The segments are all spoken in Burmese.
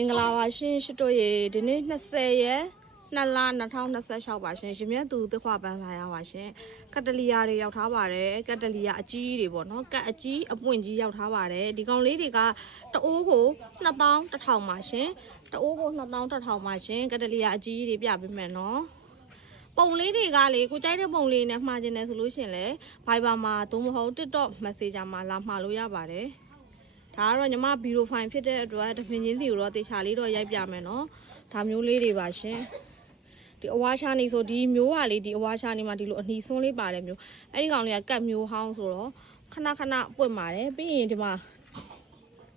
မင်္ဂလာပါရှင်ရှစ်တို့ရေဒီနေ့20ရက်2လ2026ပါရှင်ရှင်မြတ်သူသခွာပန်းဆိုင်ရပါရှင်ကတလီယာတွေရောက်ထားပါတယ်ကတလီယာအကြီးတွေပေါ့နော်ကတ်အကြီးအပွင့်ကြီးရောက်ထားပါတယ်ဒီကောင်လေးတွေကတအိုးကို2100ပါရှင်တအိုးကို2100ပါရှင်ကတလီယာအကြီးတွေပြပေးမယ်နော်ပုံလေးတွေကလေကိုကြိုက်တဲ့ပုံလေးနဲ့မှားခြင်းတယ်ဆိုလို့ရှင်လေ Viber မှာသို့မဟုတ် TikTok Messenger မှာလာမှာလို့ရပါတယ်ဒါကတော့ညီမဗီဒီယိုဖိုင်ဖြစ်တဲ့အတွက်တပင်ချင်းစီကိုတော့တေချာလေးတော့ရိုက်ပြမယ်နော်ဒါမျိုးလေးတွေပါရှင်ဒီအဝါရှာနေဆိုဒီမျိုးဟာလေးဒီအဝါရှာနေမှာဒီလိုအနီစွန်းလေးပါတယ်မျိုးအဲ့ဒီကောင်လေးကကတ်မျိုးဟောင်းဆိုတော့ခဏခဏပွင့်ပါတယ်ပြီးရင်ဒီမှာ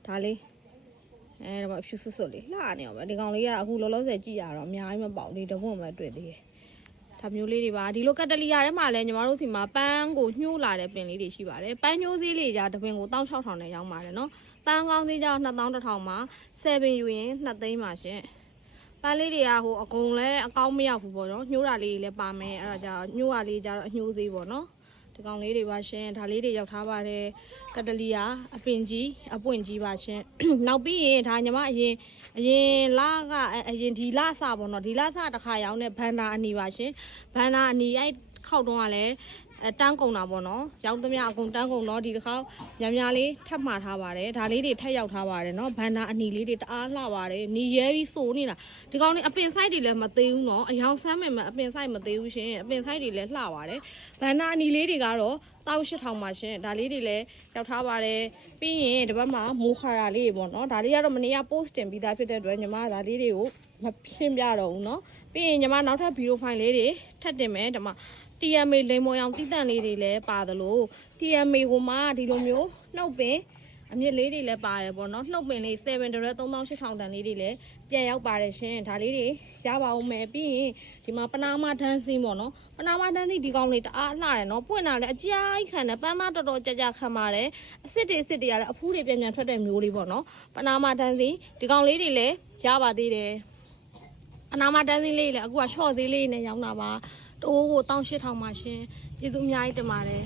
ဒါလေးဒီမှာဖြူဆွတ်ဆွတ်လေးလှနေအောင်ပဲဒီကောင်လေးကအခုလောလောဆယ်ကြည့်ရတော့အများကြီးမပေါက်လေးတပွင့်မှတွေ့သေးတယ်ဒါမျိုးလေးတွေပါဒီလိုကတလီယာထဲမှာလည်းညီမတို့စီမှာပန်းကိုညှိုးလာတဲ့ပင်လေးတွေရှိပါတယ်ပန်းညှိုးစည်းလေးကြတပင်ကို16000နဲ့ရောင်းပါတယ်နော်ပန်းကောင်းသေးကြောင်2100မှာ7ပင်ယူရင်2သိန်းပါရှင်ပန်းလေးတွေကဟိုအကုန်လဲအကောင်းမရောက်ဘူးပေါ့နော်ညှိုးတာလေးတွေလည်းပါမယ်အဲ့ဒါကြောင့်ညှိုးတာလေးကြတော့အညှိုးစည်းပေါ့နော်ဒီကောင်လေးတွေပါရှင်ဒါလေးတွေရောက်ထားပါတယ်ကတလီယာအပင်ကြီးအပွင့်ကြီးပါရှင်နောက်ပြီးရင်ဒါညီမအရင်လကအရင်ဒီလစပေါ့နော်ဒီလစတစ်ခါရောင်းတဲ့ဘန်နာအနီပါရှင်ဘန်နာအနီအဲ့ခောက်တုံးကလည်းတန်းကုန်တာပေါ့နော်ရောက်သမျှအကုန်တန်းကုန်တော့ဒီတစ်ခါများများလေးထပ်မှာထားပါတယ်ဒါလေးတွေထပ်ရောက်ထားပါတယ်နော်ဘန်နာအနီလေးတွေတအားလှပါတယ်နီရဲပြီးစိုးနေတာဒီကောင်လေးအပင်ဆိုင်တွေလည်းမသေးဘူးနော်အယောင်ဆမ်းမယ်အပင်ဆိုင်မသေးဘူးရှင်အပင်ဆိုင်တွေလည်းလှပါတယ်ဘန်နာအနီလေးတွေကတော့18000ပါရှင်ဒါလေးတွေလည်းရောက်ထားပါတယ်ပြီးရင်ဒီဘက်မှာမိုးခါရာလေးပေါ့နော်ဒါလေးကတော့မနေ့က post တင်ပြီးသားဖြစ်တဲ့အတွက်ညီမဒါလေးတွေကိုမရှင်းပြတော့ဘူးနော်ပြီးရင်ညီမနောက်ထပ်ဗီဒီယိုဖိုင်လေးတွေထပ်တင်မယ်ဒီမှာTMA လိမ်မော်ရောင်တိတန့်လေးတွေလည်းပါသလို TMA ဟိုမှာဒီလိုမျိုးနှုတ်ပင်အမြင့်လေးတွေလည်းပါတယ်ပေါ့နော်နှုတ်ပင်လေး7 direct 3800တန်လေးတွေလည်းပြန်ရောက်ပါတယ်ရှင်ဒါလေးတွေရပါဦးမယ်ပြီးရင်ဒီမှာပနာမဒန်းစင်းပေါ့နော်ပနာမဒန်းစင်းဒီကောင်လေးတအားလှတယ်နော်ပွင့်တာလည်းအကြီးခံတယ်ပန်းသားတော်တော်ကြခံပါတယ်အစ်စ်တွေကလည်းအဖူးတွေပြန်ထွက်တဲ့မျိုးလေးပေါ့နော်ပနာမဒန်းစင်းဒီကောင်လေးတွေလည်းရပါသေးတယ်ပနာမဒန်းစင်းလေးလည်းအခုက short သေးလေးနဲ့ရောင်းတာပါတိုးကို18000ပါရှင်ကျေးဇူးအများကြီးတင်ပါတယ်